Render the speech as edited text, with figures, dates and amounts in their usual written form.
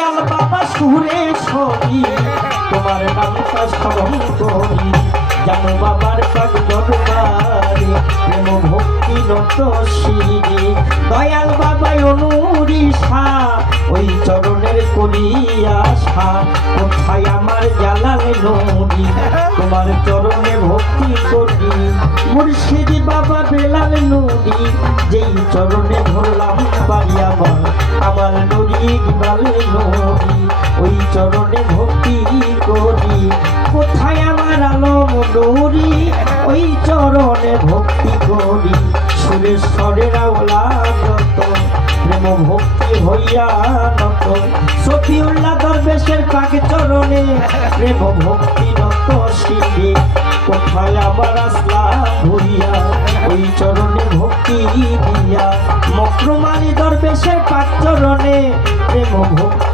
দয়াল বাবা সুরেশ্বরী তোমার নামটা স্মরণ করি জানো বাবার কাজ দরবারে প্রেম ভক্তি নত শিরে দয়াল বাবা অনুরিষা ওই চরণের করি আশা কোথায় আমার জালাল নদী তোমার চরণে ভক্তি করি মুর্শিদি বাবা বেলাল নদী যেই চরণে ধরলাম পারি আমার নদী ইকবাল নদী ওই চরণে ভক্তি করি কোথায় আমার আলম নদী ওই চরণে ভক্তি করি সুরেশ্বরের আওলাদত প্রেম ভক্তি হইয়া নত সফিউল্লাহ দরবেশের পাক চরণে প্রেম ভক্তি নত শিরে কোথায় আবার আসলাম ভুইয়া ওই চরণে ভক্তি দিয়া মকরুম আলী দরবেশের পাক চরণে প্রেম ভক্তি